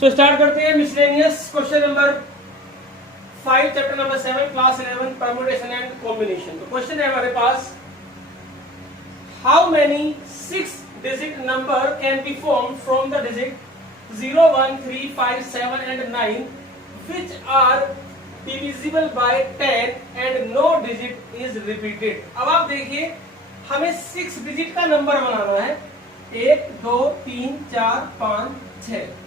सो start करते हैं miscellaneous question number 5 chapter number 7 class 11 permutation and combination. तो question है हमारे पास, how many 6 digit number can be form from the digit 0, 1, 3, 5, 7 and 9 which are divisible by 10 and no digit is repeated। अब आप देखिए, हमें 6 डिजिट का number बनाना है, 1, 2, 3, 4, 5, 6।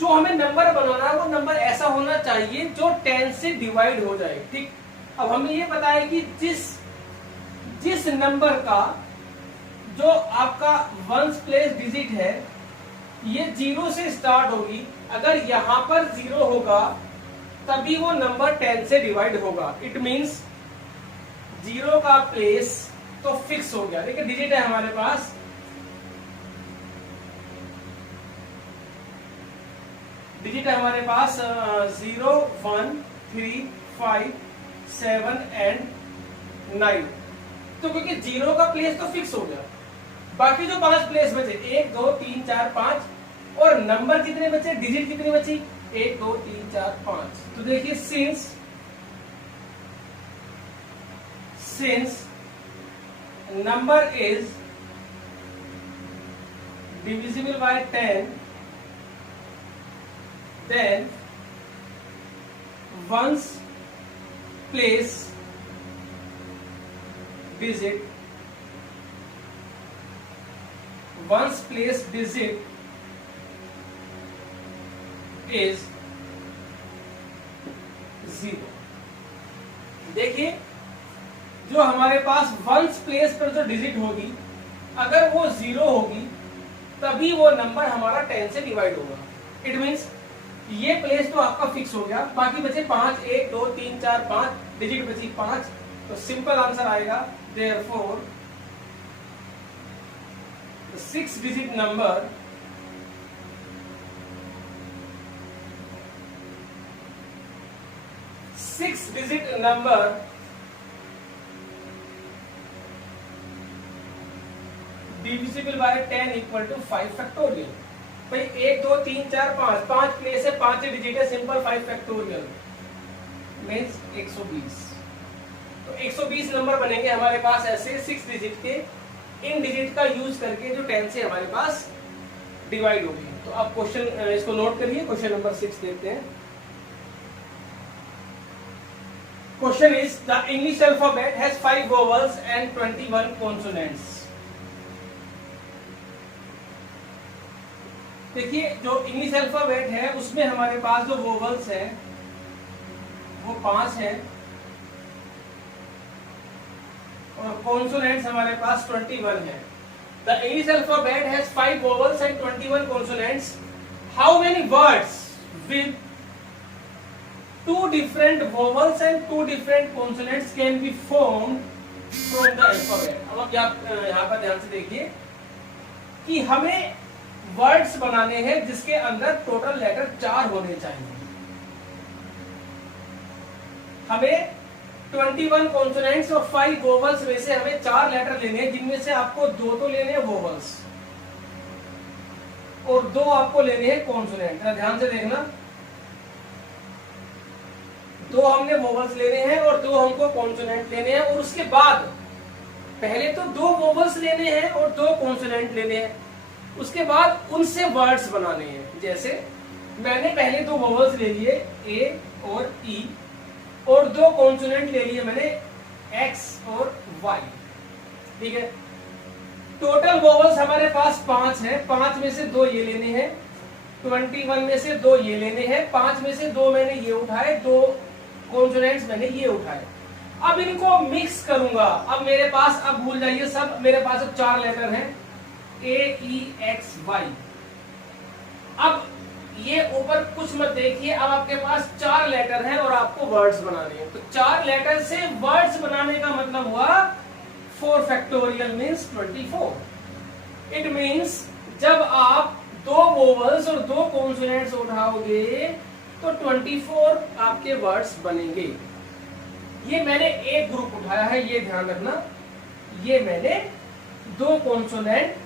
जो हमें नंबर बनाना है वो नंबर ऐसा होना चाहिए जो 10 से डिवाइड हो जाए। ठीक, अब हमें ये पता है कि जिस नंबर का जो आपका वंस प्लेस डिजिट है ये 0 से स्टार्ट होगी, अगर यहां पर 0 होगा तभी वो नंबर 10 से डिवाइड होगा। इट मींस 0 का प्लेस तो फिक्स हो गया। देखिए डिजिट है हमारे पास, डिजिट है हमारे पास 0, 1, 3, 5, 7 एंड 9। तो क्योंकि 0 का प्लेस तो फिक्स हो गया, बाकी जो 5 प्लेस बचे 1, 2, 3, 4, 5 और नंबर कितने बचे, डिजिट कितनी बची 1, 2, 3, 4, 5। तो देखिए since number is divisible by 10 then one's place digit is 0। देखिए जो हमारे पास वंस प्लेस पर जो डिजिट होगी अगर वो 0 होगी तभी वो नंबर हमारा 10 से डिवाइड होगा। इट मींस ये प्लेस तो आपका फिक्स हो गया, बाकी बचे 5, 1, 2, 3, 4, 5 डिजिट बची 5। तो सिंपल आंसर आएगा therefore 6 digit number divisible by 10 equal to 5 factorial. भाई 1, 2, 3, 4, 5 प्लेस है, 5 डिजिट है, सिंपल 5 फैक्टोरियल मींस 120। तो 120 नंबर बनेंगे हमारे पास ऐसे 6 डिजिट के, इन डिजिट का यूज करके जो 10 से हमारे पास डिवाइड होगी। तो आप क्वेश्चन इसको नोट करिए, क्वेश्चन नंबर 6 देखते हैं। Question is the English alphabet has 5 vowels and 21 consonants. देखिए जो इंग्लिश अल्फाबेट है उसमें हमारे पास जो वोवेल्स है वो 5 है और कॉन्सोनेंट्स हमारे पास 21 है। The English alphabet has 5 vowels and 21 consonants. How many words with 2 different vowels and 2 different consonants can be formed from the alphabet. अब आप यहाँ पर ध्यान से देखिए कि हमें वर्ड्स बनाने हैं जिसके अंदर टोटल लेटर 4 होने चाहिए। हमें 21 कॉन्सोनेंट्स और 5 वोवेल्स में से हमें 4 लेटर लेने हैं, जिनमें से आपको 2 तो लेने हैं वोवेल्स और 2 आपको लेने हैं कॉन्सोनेंट। ध्यान से देखना, 2 हमने वोवेल्स लेने हैं और 2 हमको कॉन्सोनेंट लेने हैं। और उसके बाद पहले तो 2 वोवेल्स लेने हैं और 2 कॉन्सोनेंट लेने हैं, उसके बाद उनसे वर्ड्स बनाने हैं। जैसे मैंने पहले 2 वोवेल्स ले लिए ए और ई और 2 कॉन्सोनेंट ले लिए मैंने एक्स और वाई। ठीक है, टोटल वोवेल्स हमारे पास 5 है, 5 में से 2 ये लेने हैं, 21 में से 2 ये लेने हैं, 5 में से 2 मैंने ये उठाए, 2 कॉन्सोनेंट्स मैंने ये उठाए। अब इनको मिक्स करूंगा। अब मेरे पास, अब भूल जाइए सब, मेरे पास अब 4 लेटर हैं ए ई एक्स वाई। अब ये ऊपर कुछ मत देखिए, अब आपके पास 4 लेटर हैं और आपको वर्ड्स बनाने हैं। तो 4 लेटर से वर्ड्स बनाने का मतलब हुआ 4 फैक्टोरियल मींस 24। इट मींस जब आप 2 वोवेल्स और 2 कॉन्सोनेंट्स उठाओगे तो 24 आपके वर्ड्स बनेंगे। ये मैंने एक ग्रुप उठाया है, ये ध्यान रखना, ये मैंने 2 कॉन्सोनेंट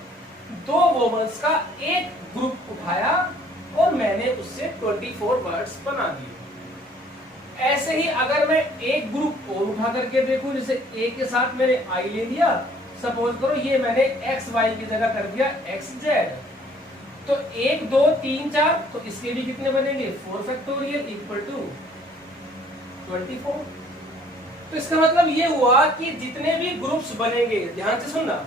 2 वोवेल्स का एक ग्रुप उठाया और मैंने उससे 24 वर्ड्स बना दिए। ऐसे ही अगर मैं एक ग्रुप और उठा करके देखूं, जैसे ए के साथ मैंने आई ले लिया, सपोज करो ये मैंने एक्स वाई की जगह कर दिया एक्स जेड, तो 1 2 3 4, तो इसके भी कितने बनेंगे 4 फैक्टोरियल इक्वल टू 24। तो इसका मतलब ये हुआ कि जितने भी ग्रुप्स बनेंगे, ध्यान से सुनना,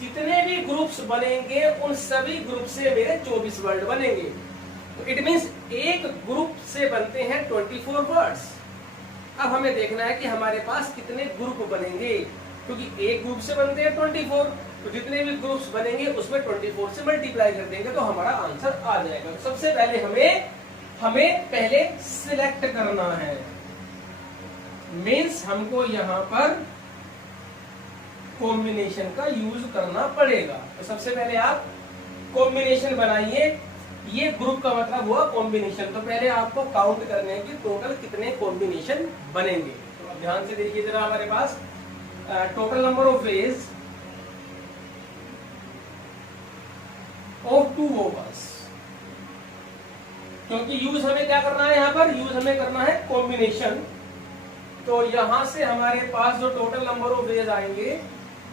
जितने भी ग्रुप्स बनेंगे उन सभी ग्रुप से मेरे 24 वर्ड बनेंगे। तो इट मींस एक ग्रुप से बनते हैं 24 वर्ड्स। अब हमें देखना है कि हमारे पास कितने ग्रुप बनेंगे, क्योंकि एक ग्रुप से बनते हैं 24, तो जितने भी ग्रुप्स बनेंगे उसमें 24 से मल्टीप्लाई कर देंगे तो हमारा आंसर आ जाएगा। तो सबसे पहले हमें पहले सिलेक्ट करना है, मीन्स हमको यहां पर कॉम्बिनेशन का यूज करना पड़ेगा। तो सबसे पहले आप कॉम्बिनेशन बनाइए, ये ग्रुप का मतलब हुआ कॉम्बिनेशन। तो पहले आपको काउंट करने हैं कि टोटल कितने कॉम्बिनेशन बनेंगे। तो अब ध्यान से देखिए जरा, हमारे पास total number of ways of 2 vowels, क्योंकि यूज हमें क्या करना है, यहां पर यूज हमें करना है कॉम्बिनेशन। तो यहां से हमारे पास जो टोटल नंबर ऑफ वेज आएंगे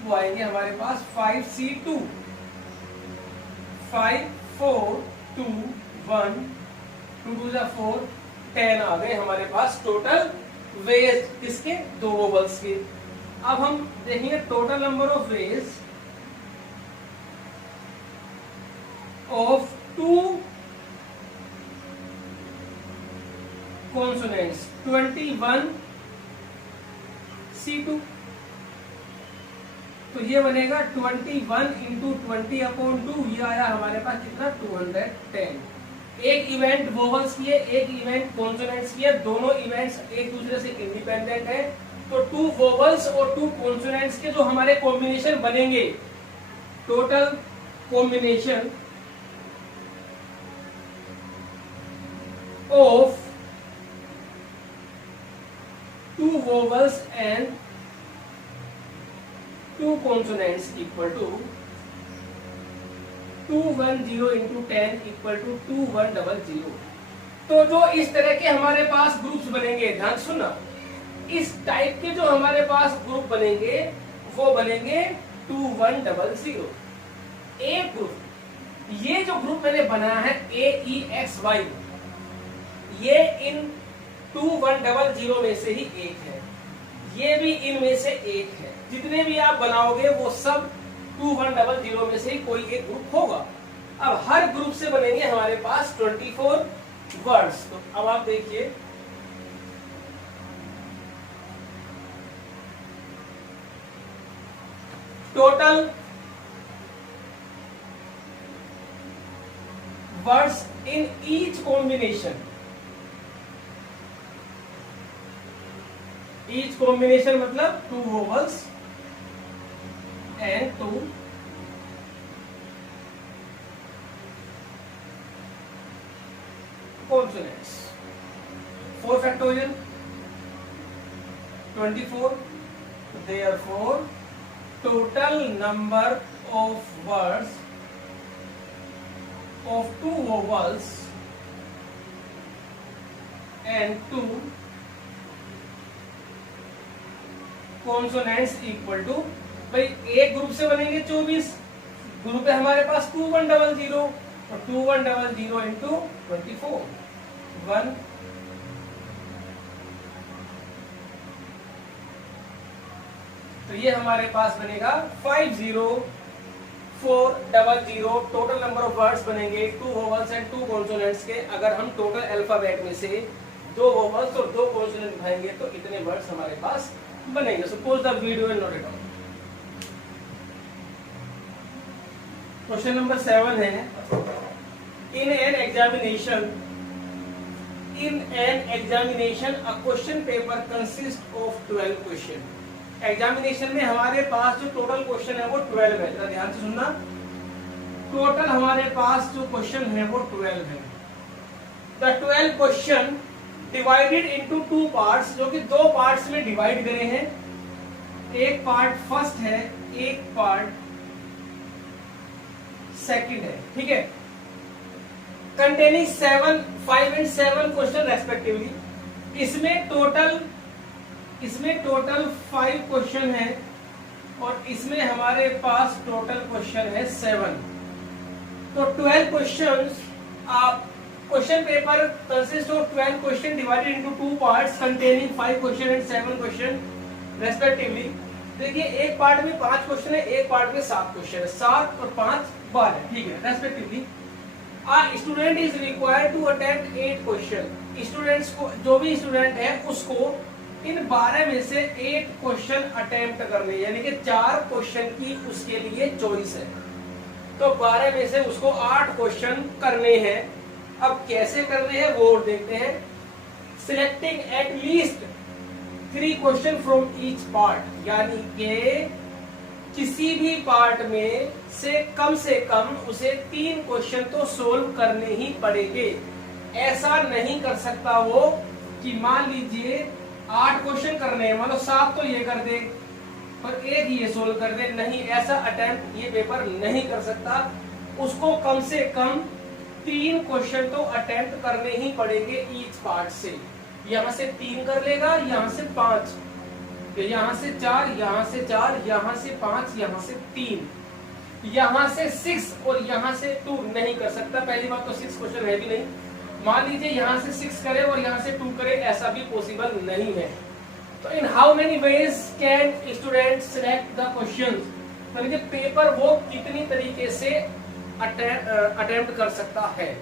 वो आएंगे हमारे पास 5C2, 5 4 2 1 2 2 4 10 आ गए हमारे पास टोटल वेज किसके, 2 वोवल्स के। अब हम देखेंगे total number of ways of 2 consonants 21 C2। तो ये बनेगा 21 इंटू 20/2, ये आया हमारे पास कितना 210। एक इवेंट वोवल्स की है, एक इवेंट कॉन्सोनेंट्स की है, दोनों इवेंट्स एक दूसरे से इंडिपेंडेंट है। तो 2 वोवल्स और 2 कॉन्सोनेंट्स के जो हमारे कॉम्बिनेशन बनेंगे, total combination of 2 vowels and 2 consonants equal to 210 into 10 equal to 2100। तो जो इस तरह के हमारे पास ग्रुप्स बनेंगे, ध्यान सुनना, इस टाइप के जो हमारे पास ग्रुप बनेंगे वो बनेंगे 2100। एक ग्रुप, ये जो ग्रुप मैंने बनाया है AEXY, ये इन 2100 में से ही एक है, ये भी इनमें से एक है। जितने भी आप बनाओगे वो सब 2100 में से ही कोई एक ग्रुप होगा। अब हर ग्रुप से बनेंगे हमारे पास 24 वर्ड्स। तो अब आप देखिए, total words in each combination, each combination मतलब 2 vowels and 2 consonants, 4 factorial 24। therefore total number of words of 2 vowels and 2 consonants equal to, भाई एक ग्रुप से बनेंगे 24, ग्रुप है हमारे पास 2100 और 2100 इंटू 24 1। तो ये हमारे पास बनेगा 50400। टोटल नंबर ऑफ वर्ड्स बनेंगे 2 वोवल्स एंड 2 कॉन्सोनेंट्स के। अगर हम टोटल अल्फाबेट में से 2 वोवल्स और 2 कॉन्सोनेंट उठाएंगे तो इतने वर्ड्स हमारे पास बनेंगे। Suppose the video and note it down. Question number 7 है, in an examination a question paper consist of 12 question. Examination में हमारे पास जो टोटल क्वेश्चन है वो 12 है। जरा ध्यान से सुनना, टोटल हमारे पास जो क्वेश्चन है वो 12 है। The 12 question divided into 2 parts, जो कि 2 पार्ट्स में डिवाइड करे हैं। एक पार्ट फर्स्ट है, एक पार्ट सेकंड है, ठीक है। containing 7, 5 and 7 question respectively. इसमें टोटल 5 क्वेश्चन है और इसमें हमारे पास टोटल क्वेश्चन है 7। तो 12 क्वेश्चंस, आप question paper consist of 12 question divided into 2 parts containing 5 question and 7 question respectively. देखिए एक पार्ट में 5 क्वेश्चन है, एक पार्ट में 7 क्वेश्चन है, 7 और 5 12, ठीक है, respectively. A student is required to attempt 8 question. Students को, जो भी स्टूडेंट है उसको इन 12 में से 8 क्वेश्चन अटेम्प्ट करने, यानी कि 4 क्वेश्चन की उसके लिए चॉइस है। तो 12 में से उसको 8 क्वेश्चन करने हैं। अब कैसे करने हैं वो देखते हैं। Selecting at least 3 question from each part, यानी कि किसी भी पार्ट में से कम उसे 3 क्वेश्चन तो सोल्व करने ही पड़ेंगे। ऐसा नहीं कर सकता वो कि मान लीजिए 8 क्वेश्चन करने हैं, मतलब 7 तो ये कर दे पर 1 ये सोल्व कर दे, नहीं, ऐसा अटेम्प्ट ये पेपर नहीं कर सकता। उसको कम से कम 3 क्वेश्चन तो अटेम्प्ट करने ही पड़ेंगे ईच पार्ट से। यहाँ से 3 कर लेगा, यहाँ से 5, यहाँ से 4, यहाँ से 4, यहाँ से 5, यहाँ से 3, यहाँ से 6 और यहाँ से 2 नहीं कर सकता। पहली बात तो 6 क्वेश्चन है भी नहीं। मान लीजिए यहाँ से 6 करे और यहाँ से 2 करे, ऐसा भी पॉसिबल नहीं है। तो इन how many ways can student select the questions, मतलब कि पेपर वो कितनी तरीके से अटेम्प्ट कर सकता है।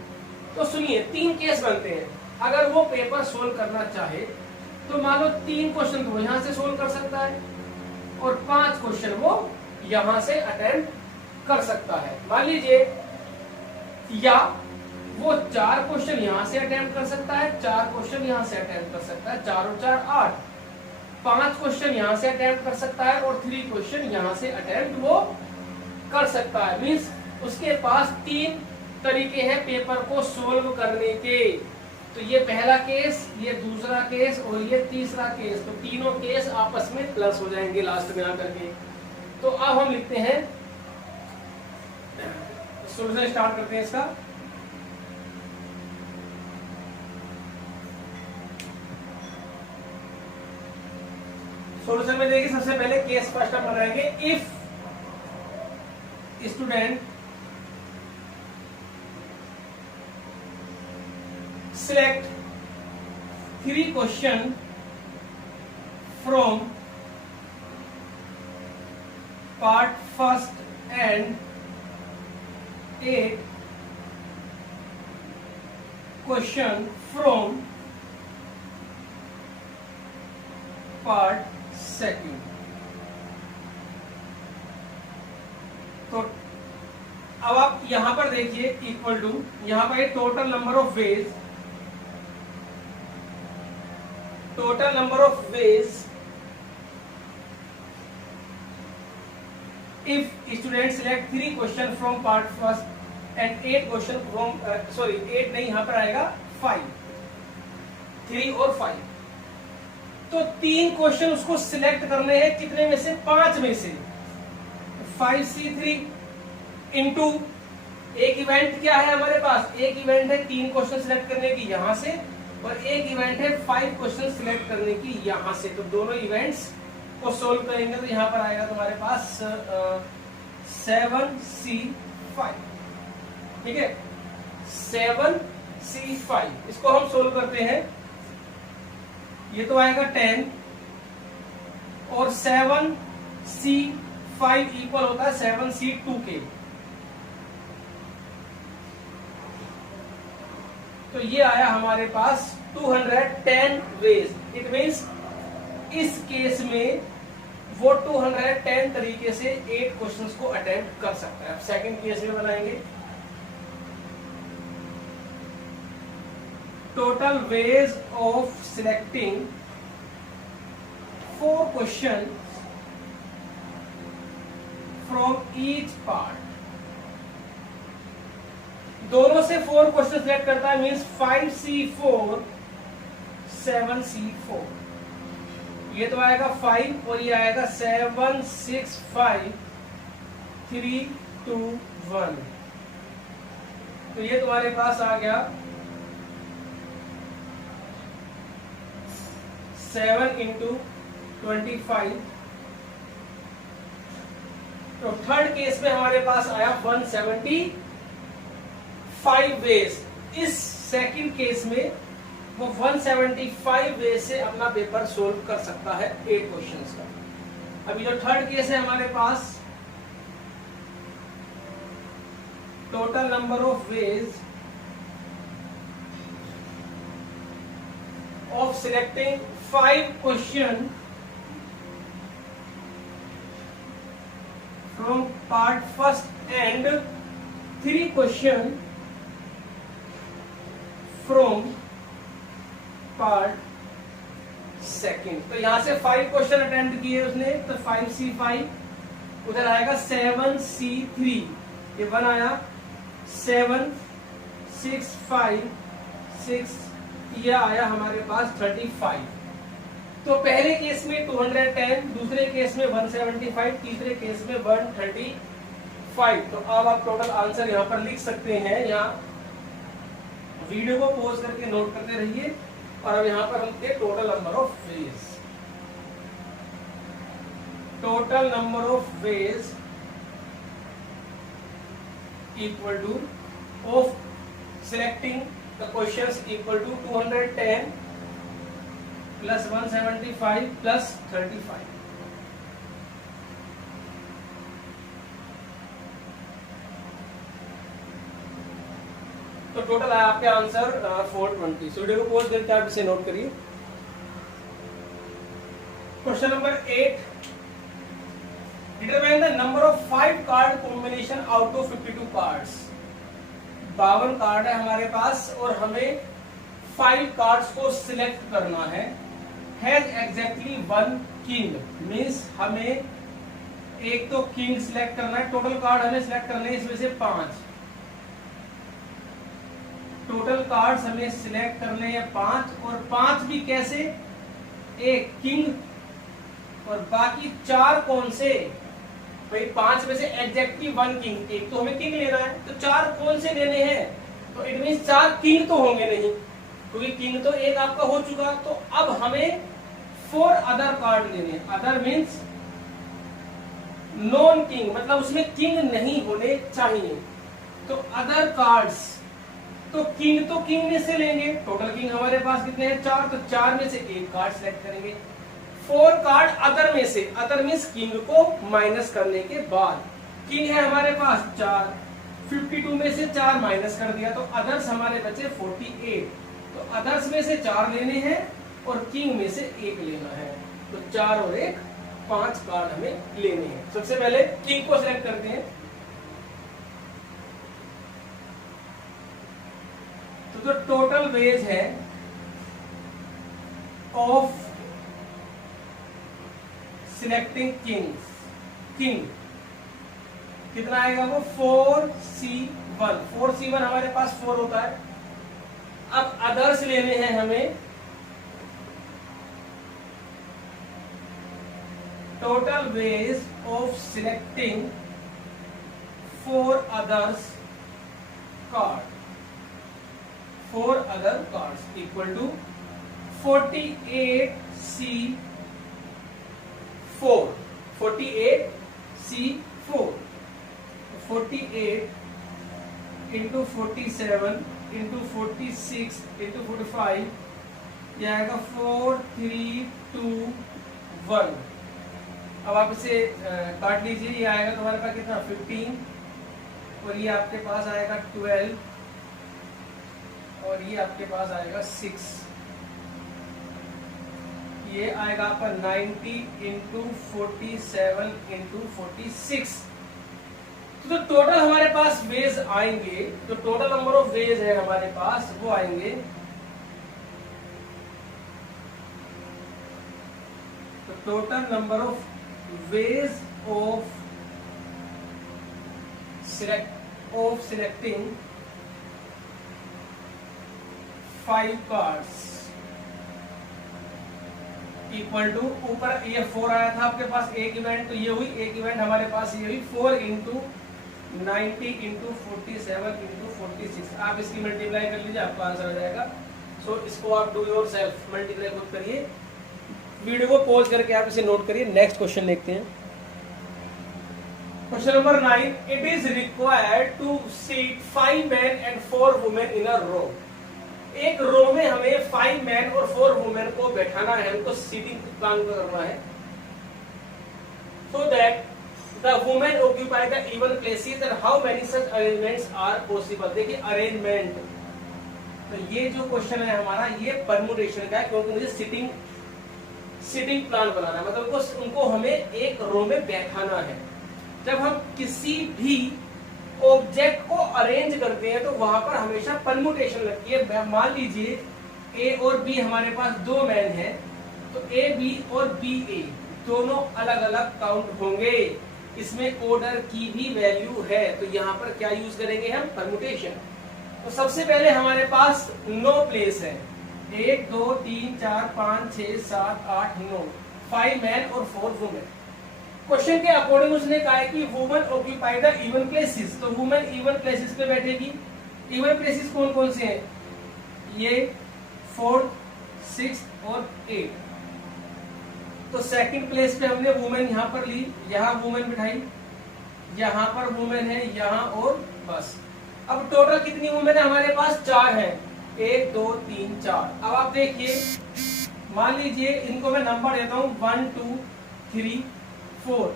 तो सुनिए, 3 केस बनते हैं। अगर वो पेपर सोल्व करना चाहे तो मान लो 3 क्वेश्चन वो यहां से सोल्व कर सकता है और 5 क्वेश्चन वो यहां से अटेम्प्ट कर सकता है, मान लीजिए। या वो 4 क्वेश्चन यहां से अटेम्प्ट कर सकता है, 4 क्वेश्चन यहां से अटेम्प्ट कर सकता है, 4 और 4 8, 5 क्वेश्चन यहां से अटेम्प्ट कर सकता है और 3 क्वेश्चन यहां से अटेम्प्ट वो कर सकता है। मींस उसके पास 3 तरीके हैं पेपर को सोल्व करने के। तो ये पहला केस, ये दूसरा केस और ये तीसरा केस, तो तीनों केस आपस में प्लस हो जाएंगे लास्ट में आकर के। तो अब हम लिखते हैं, सॉल्यूशन स्टार्ट करते हैं इसका। सॉल्यूशन में देखिए, सबसे पहले केस फर्स्ट हम बनाएंगे। If student select 3 question from part first and 8 question from part second। तो अब आप यहां पर देखिए, इक्वल टू, यहां पर total number of veg, total number of ways if students select 3 question from part first and 8 question from 8 नहीं, यहां पर आएगा 5, 3 और 5। तो 3 क्वेश्चन उसको सिलेक्ट करने हैं, कितने में से? 5 में से। 5C3 इंटू एक इवेंट क्या है हमारे पास? एक इवेंट है 3 क्वेश्चन सिलेक्ट करने की यहां से और एक इवेंट है 5 क्वेश्चन सिलेक्ट करने की यहां से। तो दोनों इवेंट्स को सोल्व करेंगे तो यहां पर आएगा तुम्हारे पास 7C5, ठीक है, 7C5। इसको हम सोल्व करते हैं, ये तो आएगा 10 और 7C5 इक्वल होता है 7C2 के। तो ये आया हमारे पास 210 वेज। इट मीन्स इस केस में वो 210 तरीके से 8 क्वेश्चंस को अटेम्प्ट कर सकता है। अब सेकंड केस में बनाएंगे। Total ways of selecting 4 question from each part. दोनों से 4 क्वेश्चन सिलेक्ट करता है, मीन्स 5C4 7C4। ये तो आएगा 5 और ये आएगा 7 6 5 3 2 1। तो ये तुम्हारे पास आ गया 7 इंटू 25। तो थर्ड केस में हमारे पास आया 175 वेज। इस सेकंड केस में वो 175 वेज से अपना पेपर सोल्व कर सकता है 8 क्वेश्चंस का। अभी जो थर्ड केस है हमारे पास, total number of ways of selecting 5 question from part first and 3 question from part second. तो यहां से 5 क्वेश्चन अटेम्प्ट किए उसने, तो 5C5, उधर आएगा 7C3, ये 1 आया, 7 6 5 6, ये आया हमारे पास 35। तो पहले केस में 210, दूसरे केस में 175, तीसरे केस में 135। तो अब आप टोटल आंसर यहां पर लिख सकते हैं। यहाँ वीडियो को पॉज करके नोट करते रहिए। और अब यहां पर हम लिखते total number of ways. Total number of ways equal to of selecting the questions equal to 210 plus 175 plus 35। तो टोटल आया आपके आंसर 420। वीडियो को पॉज करके आप इसे नोट करिए। Question number 8, determine the number of 5 card combination out of 52 cards. 52 card है हमारे पास और हमें 5 कार्ड्स को सिलेक्ट करना है। हैज एग्जैक्टली 1 किंग, मीन्स हमें एक तो किंग सिलेक्ट करना है। टोटल कार्ड हमें सिलेक्ट करने हैं इसमें से 5। टोटल कार्ड्स हमें सिलेक्ट करने हैं 5, और 5 भी कैसे, एक किंग और बाकी 4 कौन से, भाई 5 में से एग्जैक्टली 1 किंग, एक तो हमें किंग लेना है, तो 4 कौन से लेने हैं, तो इट मीन 4 किंग तो होंगे नहीं, क्योंकि किंग तो एक आपका हो चुका। तो अब हमें 4 अदर कार्ड लेने हैं। अदर मीन्स नॉन किंग, मतलब उसमें किंग नहीं होने चाहिए। तो अदर कार्ड्स, तो किंग में से लेंगे। टोटल किंग हमारे पास कितने हैं, 4, तो 4 में से एक कार्ड सेलेक्ट करेंगे। 4 कार्ड अदर में से, अदर मीन्स किंग को माइनस करने के बाद, किंग है हमारे पास 4, 52 में से 4 माइनस कर दिया, तो अदर्स हमारे बचे 48। तो अदर्स में से 4 लेने हैं और किंग में से 1 लेना है। तो 4 और 1 5 कार्ड हमें लेने हैं। सबसे पहले किंग को सिलेक्ट करते हैं। तो जो टोटल वेज है ऑफ सिलेक्टिंग किंग कितना आएगा, वो 4C1। 4C1 हमारे पास 4 होता है। अब अदर्स लेने हैं हमें। Total ways of selecting 4 others card, 4 other cards equal to 48C4। 48C4, 48 into 47 into 46 into 45, यह आएगा 4 3 2 1। अब आप इसे काट लीजिए। ये आएगा तुम्हारे पास कितना, 15, और ये आपके पास आएगा 12, और ये आपके पास आएगा 6। ये आएगा आपका 90 इंटू 47 इंटू 46। तो टोटल हमारे पास वेज आएंगे, जो टोटल नंबर ऑफ वेज है हमारे पास वो आएंगे, तो total number of ways of selecting 5 cards equal to, ऊपर ये 4 आया था आपके पास एक इवेंट, तो ये हुई एक इवेंट हमारे पास, ये हुई 4 इंटू 90 इंटू 47 इंटू 46, आप इसकी मल्टीप्लाई कर लीजिए, आपका आंसर आ जाएगा। सो इसको आप डू योर सेल्फ मल्टीप्लाई खुद करिए, वीडियो को पॉज करके आप इसे नोट करिए। नेक्स्ट क्वेश्चन देखते हैं। Question number 9, it is required to seat 5 men and 4 women in a row। एक रो में हमें 5 men और 4 women को बैठाना है, उनको सीटिंग प्लान करना है, so that the women occupy the even places and how many such arrangements are possible। देखिए अरेंजमेंट, तो ये जो क्वेश्चन है हमारा ये परमुटेशन का है, क्योंकि मुझे सिटिंग प्लान बनाना है, मतलब उनको हमें एक रो में बैठाना है। जब हम किसी भी ऑब्जेक्ट को अरेंज करते हैं तो वहां पर हमेशा परमुटेशन लगती है। मान लीजिए ए और बी हमारे पास 2 मैन हैं, तो ए बी और बी ए दोनों अलग अलग काउंट होंगे, इसमें ऑर्डर की भी वैल्यू है, तो यहाँ पर क्या यूज करेंगे हम, परमुटेशन। तो सबसे पहले हमारे पास 9 प्लेस है, 1 2 3 4 5 6 7 8 9, 5 मैन और 4 वुमेन। क्वेश्चन के अकॉर्डिंग उसने कहा है कि women occupy the even places, तो वुमेन इवन प्लेसेस पे बैठेगी। इवन प्लेसेस कौन कौन से हैं, ये 4 6 और 8। तो सेकंड प्लेस पे हमने वुमेन यहाँ पर ली, यहाँ वुमेन बिठाई, यहाँ पर वुमेन है, यहाँ और बस। अब टोटल कितनी वुमेन है हमारे पास, 4 है, 1 2 3 4। अब आप देखिए, मान लीजिए इनको मैं नंबर देता हूँ 1 2 3 4,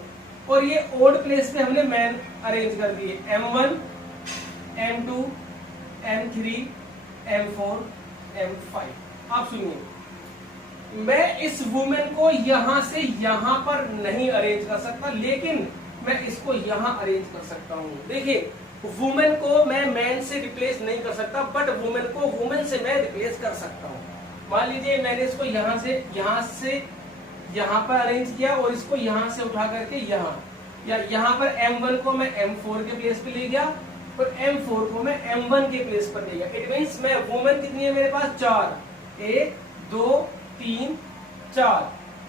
और ये ओड प्लेस पे हमने मैन अरेंज कर दिए, M1 M2 M3 M4 M5। आप सुनिए, मैं इस वुमेन को यहां से यहां पर नहीं अरेंज कर सकता, लेकिन मैं इसको यहां अरेंज कर सकता हूं। देखिए वुमेन को मैं मैन से रिप्लेस नहीं कर सकता, बट वुमेन को वुमेन से मैं रिप्लेस कर सकता हूं। मान लीजिए मैंने इसको यहां से यहाँ पर अरेंज किया और इसको यहाँ से उठा करके यहाँ, या यहाँ पर M1 को मैं M4 के प्लेस पे ले गया और M4 को मैं M1 के प्लेस पर ले गया। इट मीन्स मैं वुमेन कितनी है मेरे पास, 4, 1 2 3 4।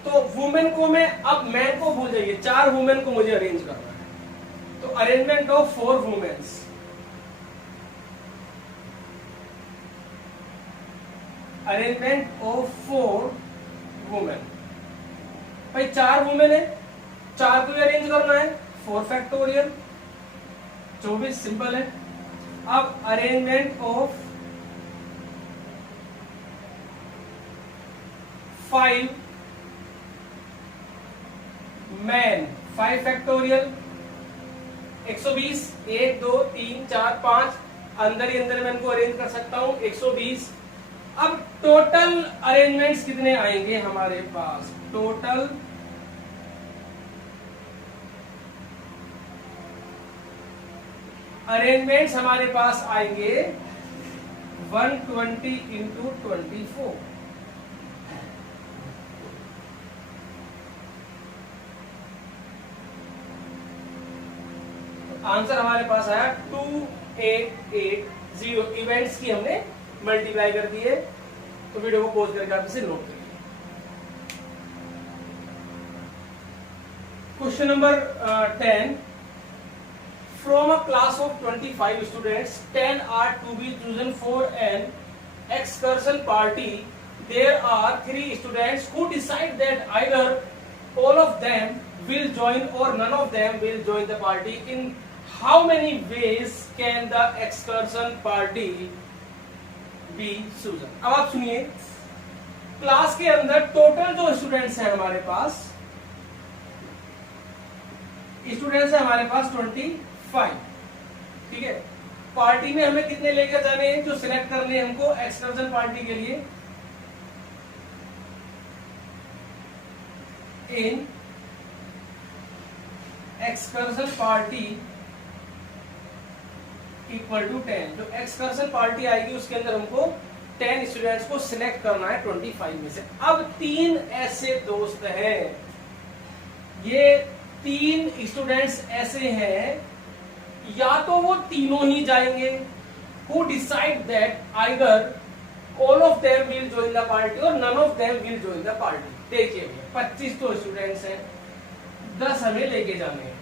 तो वुमेन को मैं, अब मैन को भूल जाइए, 4 वुमेन को मुझे अरेंज करना है। तो arrangement of 4 womens, arrangement of 4 women. भाई 4 वुमेन है, 4 को अरेंज करना है, 4 फैक्टोरियल 24, सिंपल है। अब अरेंजमेंट ऑफ 5 मैन, 5 फैक्टोरियल 120, 1 2 3 4 5, अंदर ही अंदर मैं इनको अरेंज कर सकता हूं, 120। अब टोटल अरेंजमेंट्स कितने आएंगे हमारे पास, टोटल अरेंजमेंट्स हमारे पास आएंगे 120 इंटू 24। आंसर हमारे पास आया 2880। इवेंट्स की हमने मल्टीप्लाई कर दी है, तो वीडियो को पॉज करके आप इसे नोट करिए। Question number 10, from a class of 25 students, 10 are to be chosen for an excursion party. There are 3 students who decide that either all of them will join or none of them will join the party. In how many ways can the excursion party be chosen? अब आप सुनिए, class के अंदर total जो students हैं हमारे पास, students है हमारे पास 25, ठीक है। पार्टी में हमें कितने लेकर जाने हैं, जो सिलेक्ट करने हैं हमको एक्सकर्शन पार्टी के लिए। इन एक्सकर्शन पार्टी इक्वल टू 10, जो एक्सकर्शन पार्टी आएगी उसके अंदर हमको 10 स्टूडेंट्स को सिलेक्ट करना है 25 में से। अब 3 ऐसे दोस्त हैं, ये 3 स्टूडेंट्स ऐसे हैं, या तो वो तीनों ही जाएंगे, who decide that either all of them will join the party or none of them will join the party। देखिए 25 तो स्टूडेंट्स हैं, 10 हमें लेके जाने हैं,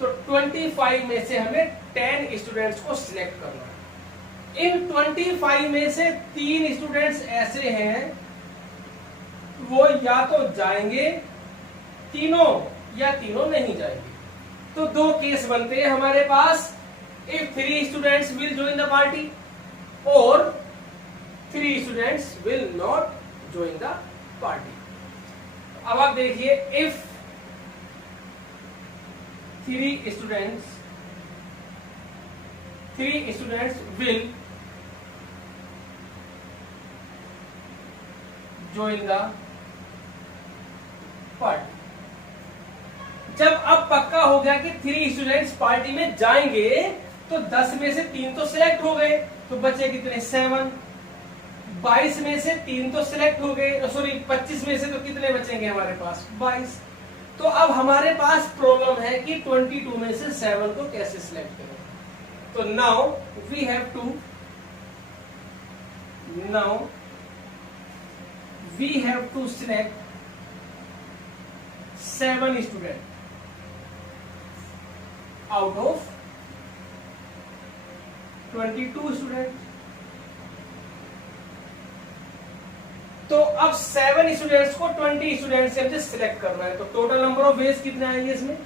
तो 25 में से हमें 10 स्टूडेंट्स को सिलेक्ट करना है। इन 25 में से 3 स्टूडेंट्स ऐसे हैं वो या तो जाएंगे तीनों या तीनों नहीं जाएंगे। तो 2 केस बनते हैं हमारे पास, if 3 students will join the party और 3 students will not join the party. अब आप देखिए, if 3 students will join the party. जब अब पक्का हो गया कि 3 स्टूडेंट्स पार्टी में जाएंगे तो 10 में से 3 तो सिलेक्ट हो गए, तो बचे कितने 7। 22 में से 3 तो सिलेक्ट हो गए, सॉरी 25 में से तो कितने बचेंगे हमारे पास 22। तो अब हमारे पास प्रॉब्लम है कि 22 में से 7 को कैसे सिलेक्ट करें। तो now we have to select 7 student out of 22 student. तो अब 7 स्टूडेंट्स को 20 स्टूडेंट से मुझे सिलेक्ट करना है। तो टोटल नंबर ऑफ वेज कितने आएंगे इसमें?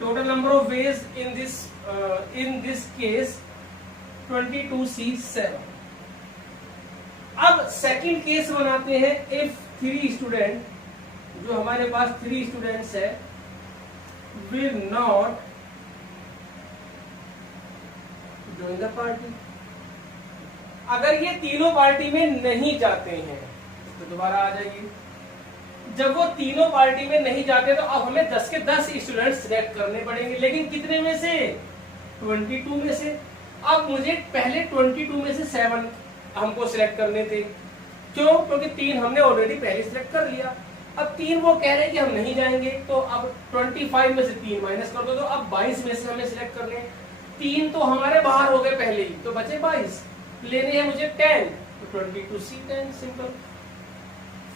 Total number of ways in this case 22C7। अब सेकंड केस बनाते हैं, इफ 3 स्टूडेंट, जो हमारे पास 3 स्टूडेंट्स है, will not join the party. अगर ये तीनों पार्टी में नहीं जाते हैं तो दोबारा आ जाइए, जब वो तीनों पार्टी में नहीं जाते तो अब हमें 10 के 10 स्टूडेंट सिलेक्ट करने पड़ेंगे, लेकिन कितने में से? 22 में से। अब मुझे पहले 22 में से 7 हमको सिलेक्ट करने थे, क्यों? क्योंकि 3 हमने ऑलरेडी पहले सिलेक्ट कर लिया। अब 3 वो कह रहे हैं कि हम नहीं जाएंगे, तो अब 25 में से 3 माइनस कर दो, तो अब 22 में से हमें सिलेक्ट करने हैं। 3 तो हमारे बाहर हो गए पहले ही, तो बचे 22, लेने हैं मुझे 10, तो 22C10 simple.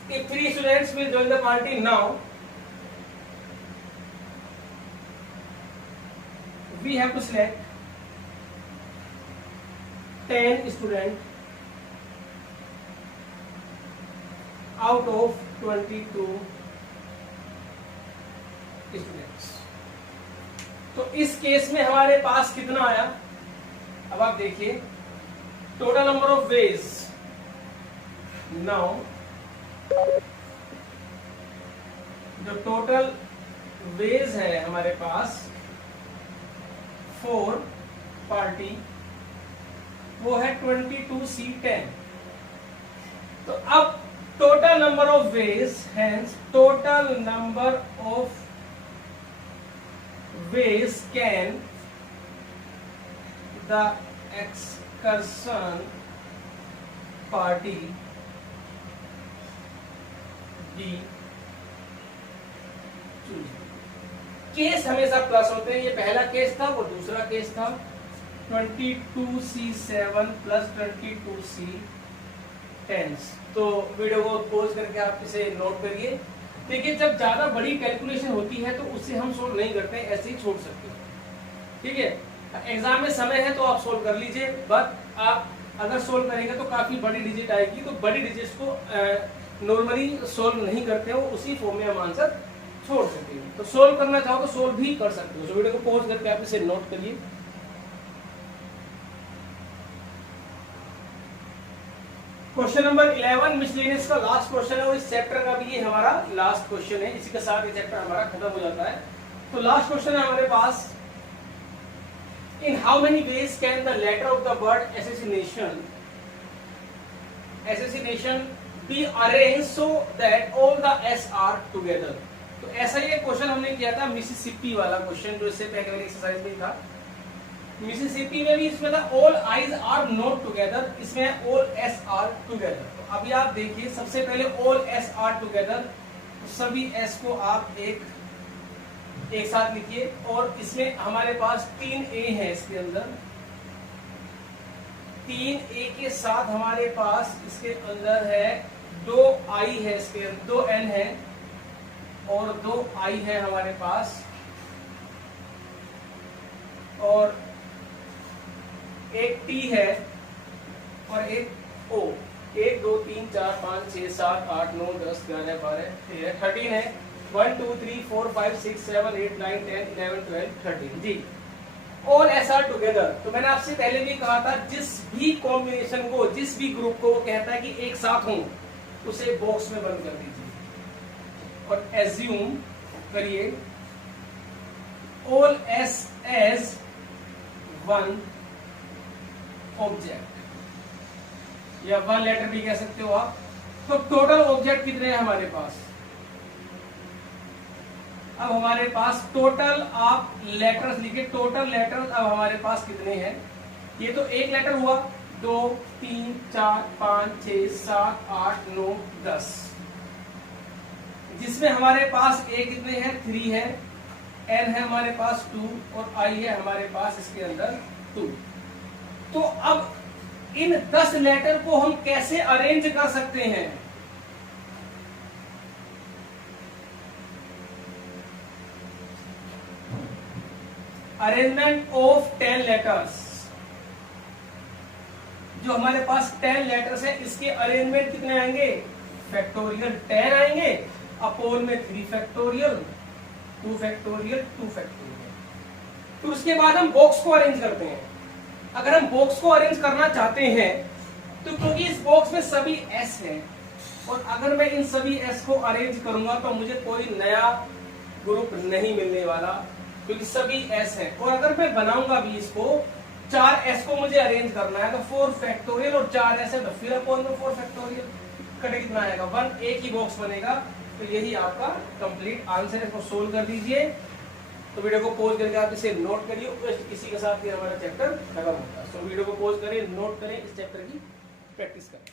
If 3 students will join the party now, we have to select 10 students out of 22 students। तो इस केस में हमारे पास कितना आया? अब आप देखिए, total number of veg now, जो टोटल वेज है हमारे पास फॉर पार्टी वो है 22C10। तो अब total number of veg, hence total number of veg can the excursion party case हमेशा प्लस होते हैं। ये पहला केस था, वो दूसरा केस था। 22C7 plus 22C10। तो वीडियो को पॉज करके आप इसे नोट करिए। देखिए, जब ज्यादा बड़ी कैलकुलेशन होती है तो उसे हम सोल्व नहीं करते, ऐसे ही छोड़ सकते हैं। ठीक है, एग्जाम में समय है तो आप सोल्व कर लीजिए, बट आप अगर सोल्व करेंगे तो काफी बड़ी डिजिट आएगी, तो बड़ी डिजिट को नॉर्मली सोल्व नहीं करते हो, उसी फॉर्म में हम आंसर छोड़ सकते हैं। तो सोल्व करना चाहो तो सोल्व भी कर सकते हो। तो वीडियो को पॉज करके आप इसे नोट करिए। क्वेश्चन नंबर 11 मिसलेनियस का लास्ट क्वेश्चन है और इस चैप्टर का भी ये हमारा लास्ट क्वेश्चन है। इसी के साथ ये चैप्टर हमारा खत्म हो जाता है। तो लास्ट क्वेश्चन है हमारे पास, in how many ways can the letter of the word assassination be arranged so that all the S are together। तो ऐसा ही एक क्वेश्चन हमने किया था, मिसिसिपी वाला क्वेश्चन, जो इससे पहले वाली एक्सरसाइज में था। मिसिसिपी में भी इसमें था all I's are not together, इसमें all S are together। तो अभी आप देखिए, सबसे पहले all S are together, तो सभी S को आप एक साथ लिखिए, और इसमें हमारे पास 3 A है इसके अंदर। 3 A के साथ हमारे पास इसके अंदर है 2 I है, इसके 2 N है, और 2 आई है हमारे पास, और एक टी है और एक ओ। 1 2 3 4 5 6 7 8 9 10 11 12 13 है। 1 2 3 4 5 6 7 8 9 10 11 12 13 जी। All S R together. तो मैंने आपसे पहले भी कहा था, जिस भी कॉम्बिनेशन को, जिस भी ग्रुप को वो कहता है कि एक साथ हो, उसे बॉक्स में बंद कर दीजिए और एज्यूम करिए all S as one object, या वन लेटर भी कह सकते हो आप। तो टोटल ऑब्जेक्ट कितने हैं हमारे पास? अब हमारे पास टोटल, आप लेटर्स लिखिए, टोटल लेटर्स अब हमारे पास कितने हैं? ये तो एक लेटर हुआ, 2 3 4 5 6 7 8 9 10, जिसमें हमारे पास ए कितने हैं? 3 है, एन है हमारे पास 2 और आई है हमारे पास इसके अंदर 2। तो अब इन 10 लेटर को हम कैसे अरेंज कर सकते हैं? Arrangement of 10 letters. जो हमारे पास 10 लेटर्स है, इसके अरेंजमेंट कितने आएंगे? फैक्टोरियल 10 आएंगे, अपोन में 3 फैक्टोरियल 2 फैक्टोरियल 2 फैक्टोरियल। तो उसके बाद हम बॉक्स को अरेंज करते हैं। अगर हम बॉक्स को अरेंज करना चाहते हैं तो क्योंकि इस बॉक्स में सभी एस है, और अगर मैं इन सभी एस को अरेंज करूंगा तो मुझे कोई नया ग्रुप नहीं मिलने वाला, क्योंकि सभी एस है। और अगर मैं बनाऊंगा भी इसको, 4 एस को मुझे अरेंज करना है तो 4 फैक्टोरियल और 4 एस है तो फिर अपॉन में 4 फैक्टोरियल, कटे कितना आएगा? 1। एक ही बॉक्स बनेगा। तो यही आपका कंप्लीट आंसर है। इसको सोल्व कर दीजिए। तो वीडियो को पॉज करके आप इसे नोट करिए। इसी के साथ ही हमारा चैप्टर खत्म होता है। तो वीडियो को पॉज करें, नोट करें, इस चैप्टर की प्रैक्टिस करें।